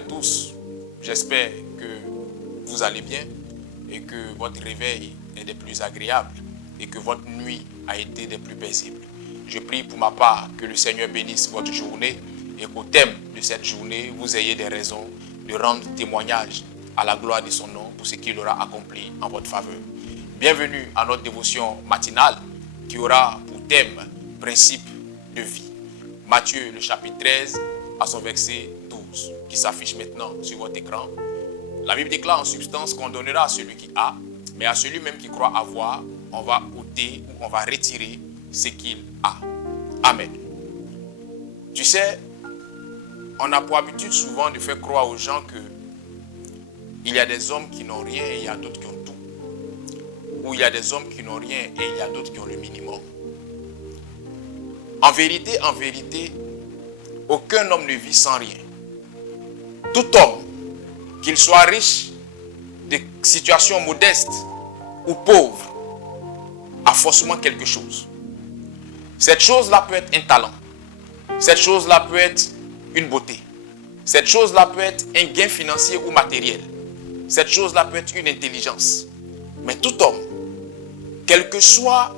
à tous. J'espère que vous allez bien et que votre réveil est des plus agréables et que votre nuit a été des plus paisibles. Je prie pour ma part que le Seigneur bénisse votre journée et qu'au thème de cette journée, vous ayez des raisons de rendre témoignage à la gloire de son nom pour ce qu'il aura accompli en votre faveur. Bienvenue à notre dévotion matinale qui aura pour thème principe de vie. Matthieu, le chapitre 13, à son verset 12, qui s'affiche maintenant sur votre écran. La Bible déclare en substance qu'on donnera à celui qui a, mais à celui même qui croit avoir, on va ôter ou on va retirer ce qu'il a. Amen. Tu sais, on a pour habitude souvent de faire croire aux gens que il y a des hommes qui n'ont rien et il y a d'autres qui ont tout. Ou il y a des hommes qui n'ont rien et il y a d'autres qui ont le minimum. En vérité, aucun homme ne vit sans rien. Tout homme, qu'il soit riche, de situation modeste ou pauvre, a forcément quelque chose. Cette chose-là peut être un talent. Cette chose-là peut être une beauté. Cette chose-là peut être un gain financier ou matériel. Cette chose-là peut être une intelligence. Mais tout homme, quelle que soit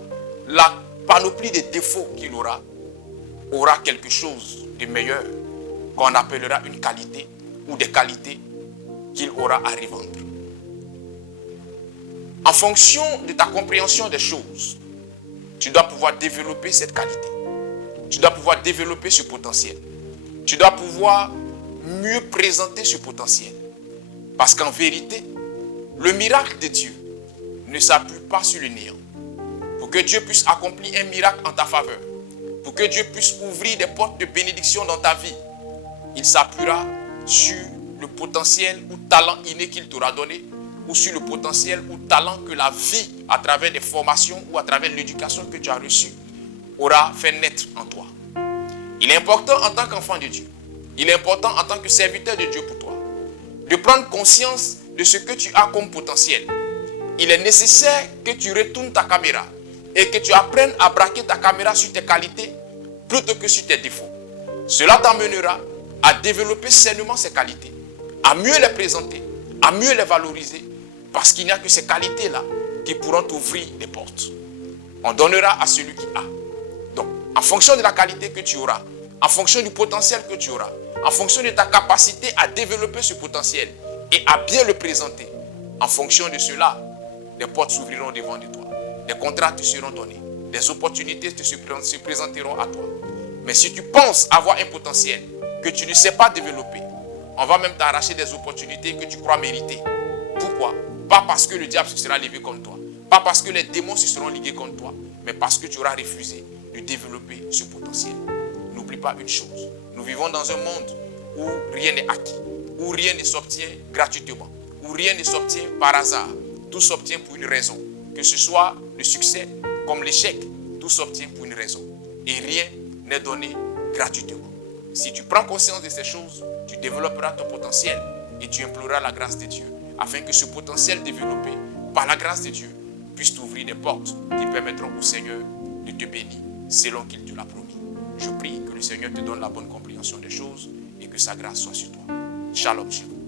la panoplie de défauts qu'il aura quelque chose de meilleur qu'on appellera une qualité ou des qualités qu'il aura à revendre. En fonction de ta compréhension des choses, tu dois pouvoir développer cette qualité. Tu dois pouvoir développer ce potentiel. Tu dois pouvoir mieux présenter ce potentiel. Parce qu'en vérité, le miracle de Dieu ne s'appuie pas sur le néant. Pour que Dieu puisse accomplir un miracle en ta faveur, pour que Dieu puisse ouvrir des portes de bénédiction dans ta vie, il s'appuiera sur le potentiel ou talent inné qu'il t'aura donné, ou sur le potentiel ou talent que la vie, à travers des formations ou à travers l'éducation que tu as reçue, aura fait naître en toi. Il est important en tant qu'enfant de Dieu, il est important en tant que serviteur de Dieu pour toi, de prendre conscience de ce que tu as comme potentiel. Il est nécessaire que tu retournes ta caméra et que tu apprennes à braquer ta caméra sur tes qualités plutôt que sur tes défauts. Cela t'emmènera à développer sainement ces qualités, à mieux les présenter, à mieux les valoriser, parce qu'il n'y a que ces qualités-là qui pourront t'ouvrir des portes. On donnera à celui qui a. Donc, en fonction de la qualité que tu auras, en fonction du potentiel que tu auras, en fonction de ta capacité à développer ce potentiel et à bien le présenter, en fonction de cela, des portes s'ouvriront devant de toi. Des contrats te seront donnés. Des opportunités se présenteront à toi. Mais si tu penses avoir un potentiel que tu ne sais pas développer, on va même t'arracher des opportunités que tu crois mériter. Pourquoi? Pas parce que le diable se sera levé contre toi. Pas parce que les démons se seront ligués contre toi. Mais parce que tu auras refusé de développer ce potentiel. N'oublie pas une chose. Nous vivons dans un monde où rien n'est acquis. Où rien ne s'obtient gratuitement. Où rien ne s'obtient par hasard. Tout s'obtient pour une raison. Que ce soit le succès comme l'échec, tout s'obtient pour une raison. Et rien n'est donné gratuitement. Si tu prends conscience de ces choses, tu développeras ton potentiel et tu imploreras la grâce de Dieu afin que ce potentiel développé par la grâce de Dieu puisse t'ouvrir des portes qui permettront au Seigneur de te bénir selon qu'il te l'a promis. Je prie que le Seigneur te donne la bonne compréhension des choses et que sa grâce soit sur toi. Shalom, shalom.